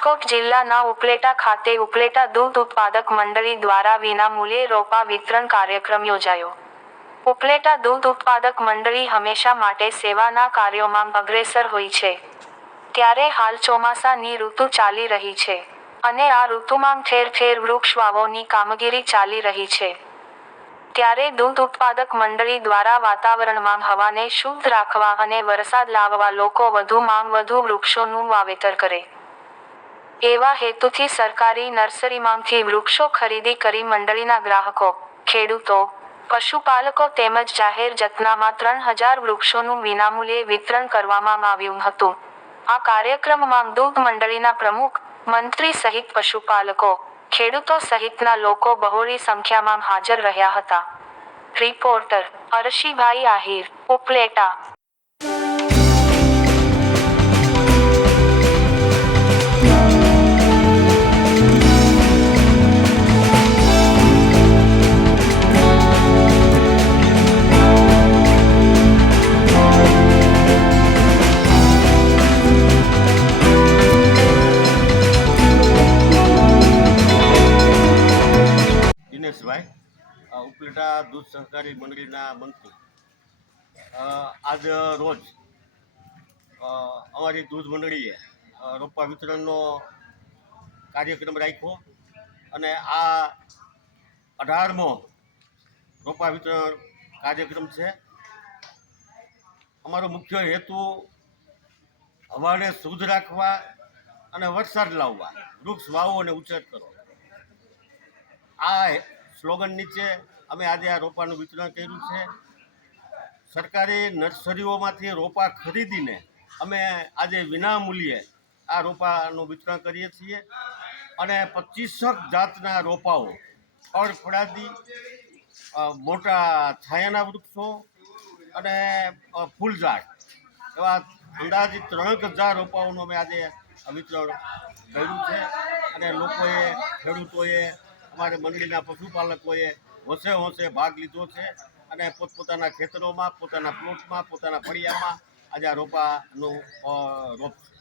રાજકોટ જિલ્લાના ઉપલેટા ખાતે ઉપલેટા દૂધ ઉત્પાદક મંડળી દ્વારા વિનામૂલ્યે રોપા વિતરણ કાર્યક્રમ યોજાયો. ઉપલેટા દૂધ ઉત્પાદક મંડળી હંમેશા માટે સેવાના કાર્યોમાં અગ્રેસર હોય છે. ત્યારે હાલ ચોમાસાની ઋતુ ચાલી રહી છે અને આ ઋતુમાં ઠેર ઠેર વૃક્ષ વાવોની કામગીરી ચાલી રહી છે. ત્યારે દૂધ ઉત્પાદક મંડળી દ્વારા વાતાવરણમાં હવાને શુદ્ધ રાખવા અને વરસાદ લાવવા લોકો વધુમાં વધુ વૃક્ષોનું વાવેતર કરે. એવા હેતુથી સરકારી નર્સરીમાંથી વૃક્ષો ખરીદી કરી મંડળીના ગ્રાહકો, ખેડૂતો, પશુપાલકો તેમજ જાહેર જથ્થામાં 3000 વૃક્ષોનું વિનામૂલ્યે વિતરણ કરવામાં આવ્યું હતું. આ કાર્યક્રમમાં દૂધ મંડળીના પ્રમુખ, મંત્રી સહિત પશુપાલકો, ખેડૂતો સહિતના લોકો બહોળી સંખ્યામાં હાજર રહ્યા હતા. રિપોર્ટર અરશીભાઈ આહિર, ઉપલેટા. દિનેશભાઈ, ઉપલેટા દૂધ સહકારી મંડળીના મંત્રી. આજ રોજ અમારી દૂધ મંડળીએ રોપા વિતરણનો કાર્યક્રમ રાખ્યો અને આ 18મો રોપા વિતરણ કાર્યક્રમ છે. અમારો મુખ્ય હેતુ હવાને શુદ્ધ રાખવા અને વરસાદ લાવવા, વૃક્ષ વાવો અને ઉછેર કરો. આ સ્લોગન નીચે અમે આજે આ રોપાનું વિતરણ કર્યું છે. સરકારી નર્સરીઓમાંથી રોપા ખરીદીને અમે આજે વિનામૂલ્યે આ રોપાનું વિતરણ કરીએ છીએ અને 25 જાતના રોપાઓ, ફળ ફળાદી, મોટા છાયાના વૃક્ષો અને ફૂલઝાડ એવા અંદાજિત 3000 રોપાઓનું અમે આજે વિતરણ કર્યું છે. અને લોકોએ, ખેડૂતોએ, અમારે મંડળીના પશુપાલકોએ હોંશે હોંશે ભાગ લીધો છે અને પોતપોતાના ખેતરોમાં, પોતાના પ્લોટમાં, પોતાના ફળિયામાં આજે આ રોપાનું રોપ છે.